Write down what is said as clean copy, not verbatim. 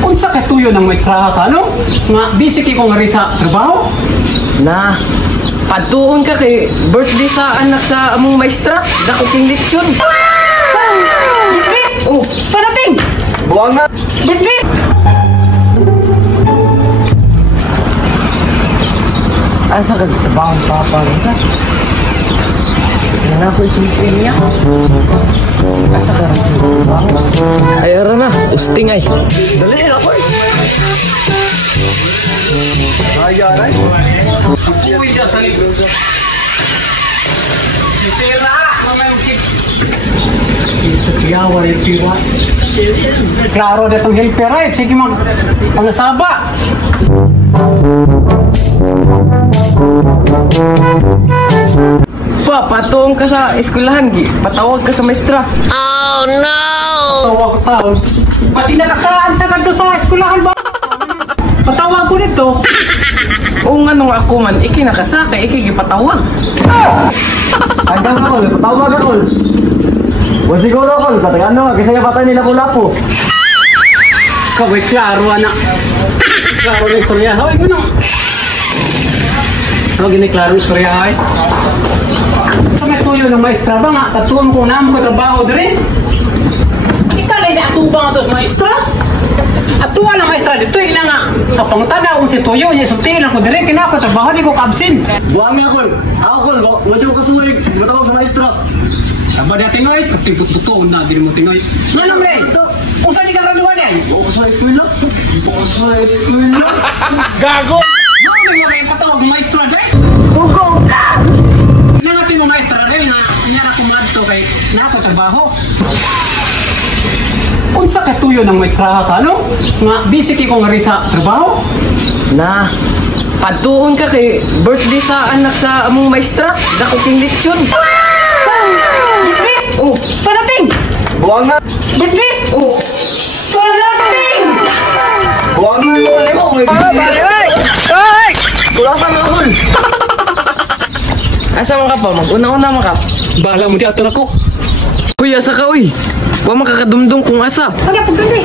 Unsa ka tuyo ng maestra ka, no? Nga busy kay ko nga rin sa trabaho? Na, patuon ka kay birthday sa anak sa among maestra. Dako king lechon. Birthday? Oh, Sa natin? buwang nga. Birthday? Asa ka trabaho papa ka? Ano ko isimsin niya? Asa ka trabaho? Ay, ara na. Usting ay. Dali na ko eh. Ay. Uy, dyan sa libro. Sisira! Mamay usip. Kiyawar yung pira. Klaro na itong helper eh. Sige pangasaba. Pa, patuong ka sa eskwelahan, gi. Patawag ka sa maestra. Oh no! Tawag taon. Basi nakasaan sa kanto sa eskulahan ba? Patawag ko nito. O nga nung ako man, iki nakasaka, iki gipatawag. Hanggang ako, patawag ako. O siguro ako, patagaan na kasi nga patay nila lapu-lapu. Kaway, klaro anak. Klaro na istorya. Haway mo no. Ano gini klaro istorya ay? Sa may tuyo ng maestra ba nga? Katuon ko naman ko trabaho din. Ika na hindi atubang ito sa maestra. Atuwa ng maestra dito. Ila nga. Kapang tada kung si tuyo niya sultiin ako din. Kina ako trabaho di ko kabsin. Buwang nga ako. Ako, wala ko kasulig. Matawag sa maestra. Taba na tingoy. Pagtipot-puto na. Dili mo tingoy. Nanong rin. Kung saan di ka graduan yan? Bukas sa eskwela. Bukas sa eskwela. Gago! Noon mo rin patawag ng maestra guys. Gugong ka! Nangatin mo maestra rin na niya na kumadto kay nakatrabaho. Unsa ka tuyo ng maestra ka, no? Nga busy kay ko nga rin sa trabaho? Na, patuon ka kay birthday sa anak sa among maestra. Dako king lechon. Birthday? Oh, Sa natin? buwang nga. Birthday? Oh, Sa natin? buwang nga. Kulasan na ako. Asa man ka pa? Mag-una-una man ka. Bahala mo di ato na ko. Kuya, asa ka, uy? Huwag makakadumdum kung asa. Ano po gani?